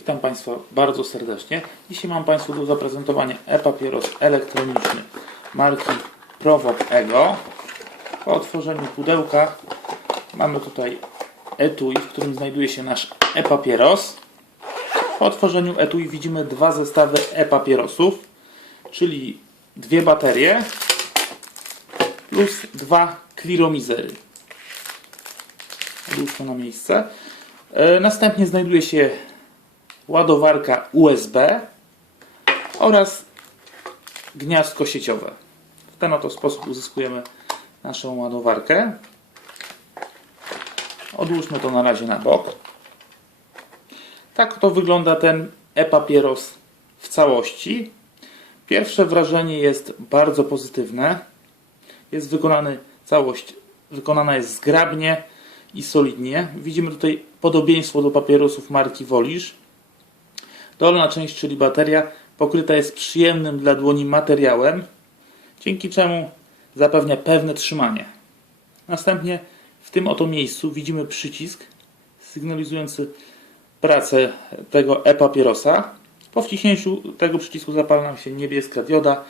Witam Państwa bardzo serdecznie. Dzisiaj mam Państwu do zaprezentowania e-papieros elektroniczny marki Provoc Ego. Po otworzeniu pudełka mamy tutaj etui, w którym znajduje się nasz e-papieros. Po otworzeniu etui widzimy dwa zestawy e-papierosów, czyli dwie baterie plus dwa kliromizery. Odłóżmy na miejsce. E, Następnie znajduje się ładowarka USB oraz gniazdko sieciowe. W ten oto sposób uzyskujemy naszą ładowarkę. Odłóżmy to na razie na bok. Tak to wygląda ten e-papieros w całości. Pierwsze wrażenie jest bardzo pozytywne. Jest wykonany całość wykonana jest zgrabnie i solidnie. Widzimy tutaj podobieństwo do papierosów marki Wolisz. Dolna część, czyli bateria, pokryta jest przyjemnym dla dłoni materiałem, dzięki czemu zapewnia pewne trzymanie. Następnie w tym oto miejscu widzimy przycisk sygnalizujący pracę tego e-papierosa. Po wciśnięciu tego przycisku zapala nam się niebieska dioda,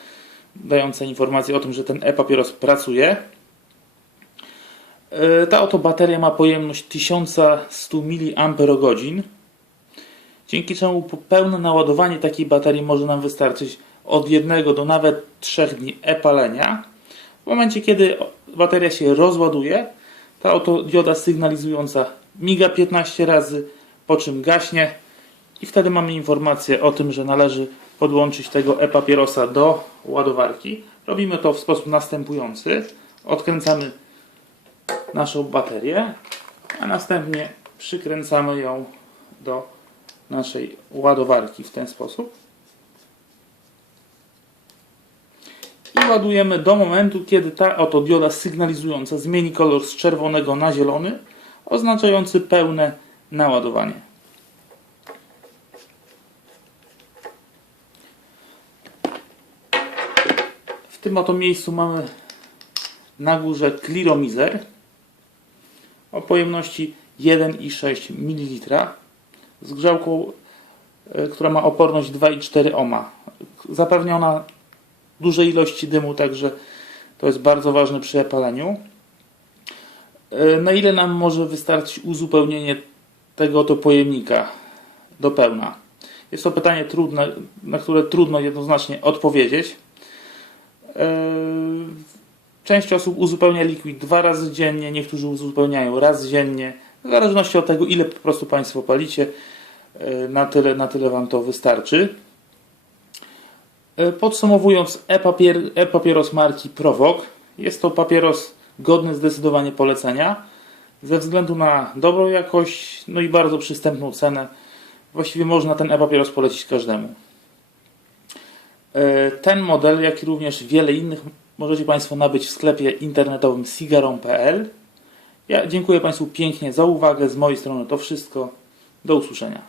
dająca informację o tym, że ten e-papieros pracuje. E, Ta oto bateria ma pojemność 1100 mAh, dzięki czemu pełne naładowanie takiej baterii może nam wystarczyć od jednego do nawet 3 dni e-palenia. W momencie, kiedy bateria się rozładuje, ta oto dioda sygnalizująca miga 15 razy, po czym gaśnie i wtedy mamy informację o tym, że należy podłączyć tego e-papierosa do ładowarki. Robimy to w sposób następujący. Odkręcamy naszą baterię, a następnie przykręcamy ją do naszej ładowarki w ten sposób. I ładujemy do momentu, kiedy ta oto dioda sygnalizująca zmieni kolor z czerwonego na zielony, oznaczający pełne naładowanie. W tym oto miejscu mamy na górze kliromizer o pojemności 1,6 ml z grzałką, e, która ma oporność 2,4 ohma. Zapewnia ona duże ilości dymu, także to jest bardzo ważne przy paleniu. E, Na ile nam może wystarczyć uzupełnienie tego to pojemnika do pełna? Jest to pytanie trudne, na które trudno jednoznacznie odpowiedzieć. E, Część osób uzupełnia liquid dwa razy dziennie, niektórzy uzupełniają raz dziennie. W zależności od tego, ile po prostu Państwo palicie, e, na tyle, na tyle Wam to wystarczy. E, Podsumowując, e-papier, e-papieros marki Provoc jest to papieros godny zdecydowanie polecenia ze względu na dobrą jakość, no i bardzo przystępną cenę. Właściwie można ten e-papieros polecić każdemu. E, Ten model, jak i również wiele innych możecie Państwo nabyć w sklepie internetowym sigaron.pl. Ja dziękuję Państwu pięknie za uwagę. Z mojej strony to wszystko. Do usłyszenia.